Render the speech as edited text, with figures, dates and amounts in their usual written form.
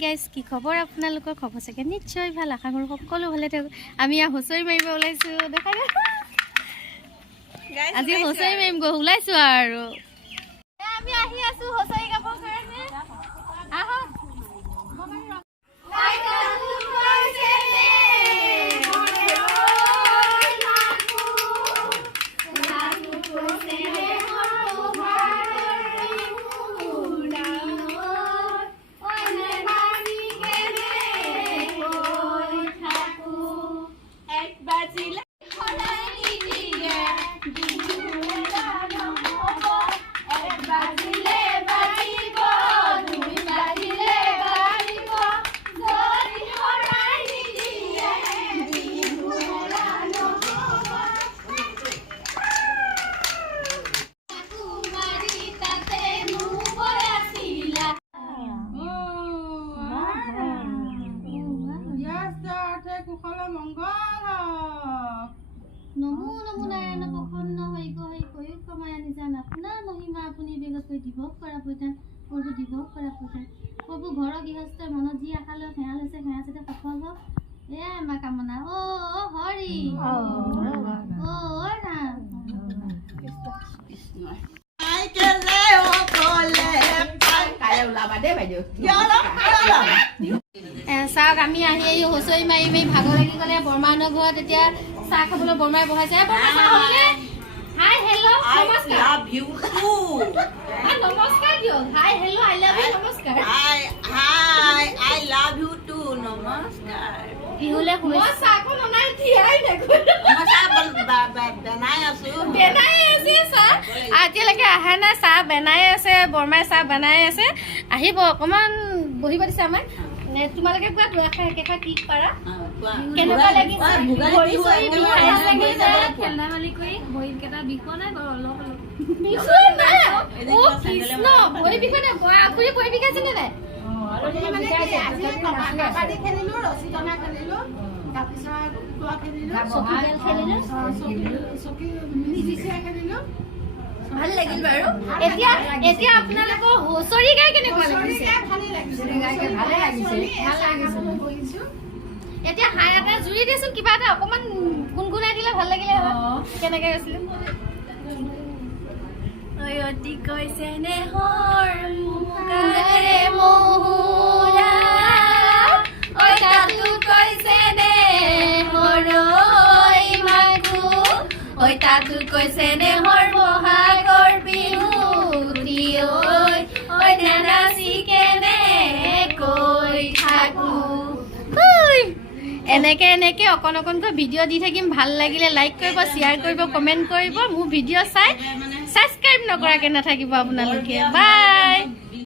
Guys কি খবৰ আপোনালোকৰ খবৰ চাগে নিশ্চয় ভাল আশা কৰোঁ সকলো ভালে থাকক আমি হুঁচৰি মাৰিব ওলাইছোঁ দেখা আজি হুঁচৰি মাৰিম গৈ ওলাইছোঁ আৰু আমি আহি আছোঁ হুঁচৰি গাবৰ কাৰণে আহক নমো নমো নাৰায়ণ প্ৰসন্ন হৈ গৈ কমায়া নিজান আপোনাৰ মহিমা আপুনি বেগত কৈ দিব কৰা পইতা প্ৰভু দিব কৰা পইতা প্ৰভু ঘৰৰ গৃহস্থৰ মনত যি আশা লৈ সেয়া লৈছে সেয়া যাতে সফল হওক এয়া আমাৰ কামনা অ হৰি অ ৰাম চাওক আমি আহি হুঁচৰি মাৰি মাৰি ভাগৰ লাগি গ'লে বৰমাহঁতৰ ঘৰত এতিয়া চাহ খাবলৈ বৰমাই বহাইছে হাই হেল্ল' নমস্কাৰ নমস্কাৰ দিয়ক hi hello' I love you নমস্কাৰ I love you too. Namaskar. বিহুলে মই চাহখন অনাই দিয়াই দেখোন মই চাহ বনাই আছো চাহ এতিয়ালৈকে অহা নাই চাহ বনাই আছে বৰমাই চাহ বনাই আছে আহিব অকণমান বহিব দিছে আমাক তোমালোকে কোৱা কেঁচা কি পাৰা কেনেকুৱা লাগিছে খেল ধেমালি কৰি ভৰিকেইটা বিষোৱা নাই বাৰু অলপ ভৰি বিষোৱা নাই আপুনি ভৰি বিষাইছিলে নাই ভাল লাগিল বাৰু এতিয়া আপোনালোকৰ হুঁচৰি গাই কেনেকুৱা লাগিছে এতিয়া হাই এটা জুৰি দিয়েচোন কিবা এটা অকণমান গুণগুণাই দিলে ভাল লাগিলে কেনেকে গৈছিলে অতি কৈছে নেহৰ মুগাৰে মহুৰা ঐ তাতো কৈছে নেহৰ মাঘু ঐ তাতো কৈছে নেহৰ বহাগৰ বিহুতি ঐ নানাচি কেনে কৈ থাকো এনেকে অকণকৈ ভিডিঅ' দি থাকিম ভাল লাগিলে লাইক কৰিব শ্বেয়াৰ কৰিব কমেণ্ট কৰিব মোৰ ভিডিঅ' চাই ছাবস্ক্ৰাইব নকৰাকৈ নাথাকিব আপোনালোকে বাই